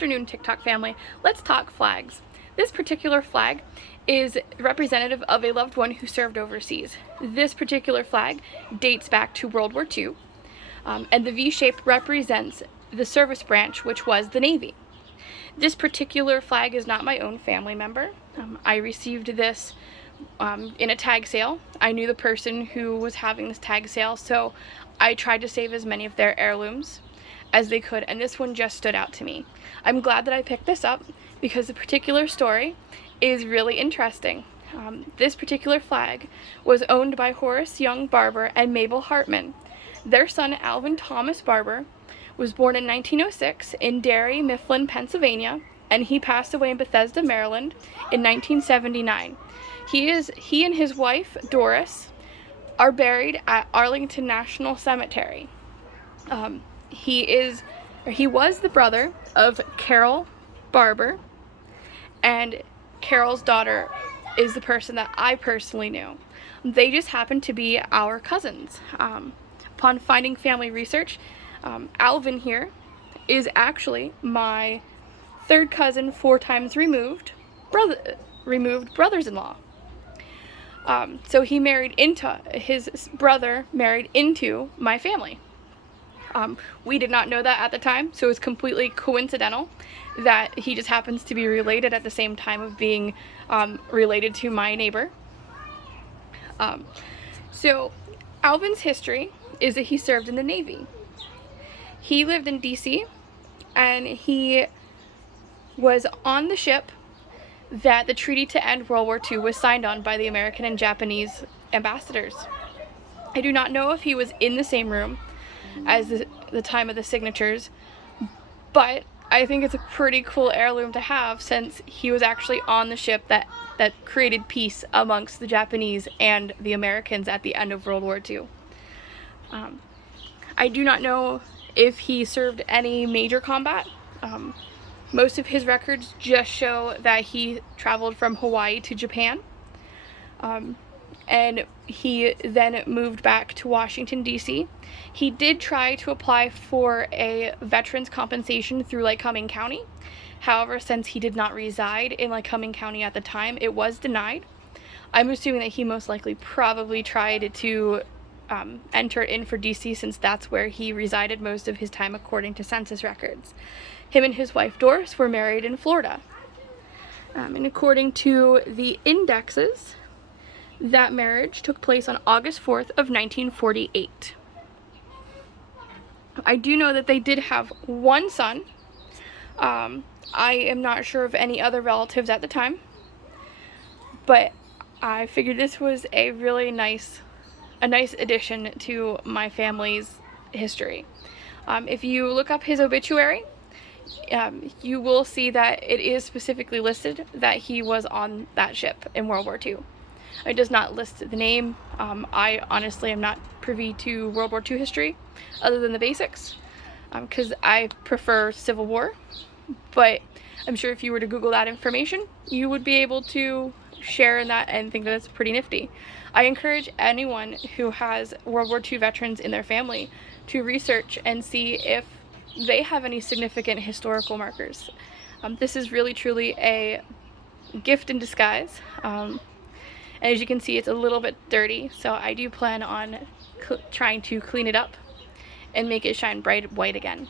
afternoon, TikTok family. Let's talk flags. This particular flag is representative of a loved one who served overseas. This particular flag dates back to World War II, and the V shape represents the service branch, which was the Navy. This particular flag is not my own family member. I received this in a tag sale. I knew the person who was having this tag sale, so I tried to save as many of their heirlooms as they could, and this one just stood out to me. I'm glad that I picked this up because the particular story is really interesting. This particular flag was owned by Horace Young Barber and Mabel Hartman. Their son, Alvin Thomas Barber, was born in 1906 in Derry, Mifflin, Pennsylvania, and he passed away in Bethesda, Maryland in 1979. He and his wife, Doris, are buried at Arlington National Cemetery. He was the brother of Carol Barber, and Carol's daughter is the person that I personally knew. They just happened to be our cousins. Upon finding family research, Alvin here is actually my third cousin, 4 times removed brothers-in-law. So his brother married into my family. We did not know that at the time, so it was completely coincidental that he just happens to be related at the same time of being related to my neighbor. So Alvin's history is that he served in the Navy. He lived in DC, and he was on the ship that the treaty to end World War II was signed on by the American and Japanese ambassadors. I do not know if he was in the same room as the time of the signatures, but I think it's a pretty cool heirloom to have, since he was actually on the ship that created peace amongst the Japanese and the Americans at the end of World War II. I do not know if he served any major combat. Most of his records just show that he traveled from Hawaii to Japan, and he then moved back to Washington, D.C. He did try to apply for a veterans compensation through Lycoming County. However, since he did not reside in Lycoming County at the time, it was denied. I'm assuming that he most likely probably tried to enter in for D.C., since that's where he resided most of his time according to census records. Him and his wife Doris were married in Florida. And according to the indexes, that marriage took place on August 4th of 1948. I do know that they did have one son. I am not sure of any other relatives at the time, but I figured this was a really nice addition to my family's history. If you look up his obituary, you will see that it is specifically listed that he was on that ship in World War II. It does not list the name. I honestly am not privy to World War II history other than the basics, because I prefer Civil War, but I'm sure if you were to Google that information, you would be able to share in that and think that it's pretty nifty. I encourage anyone who has World War II veterans in their family to research and see if they have any significant historical markers. This is really truly a gift in disguise. And as you can see, it's a little bit dirty, so I do plan on trying to clean it up and make it shine bright white again.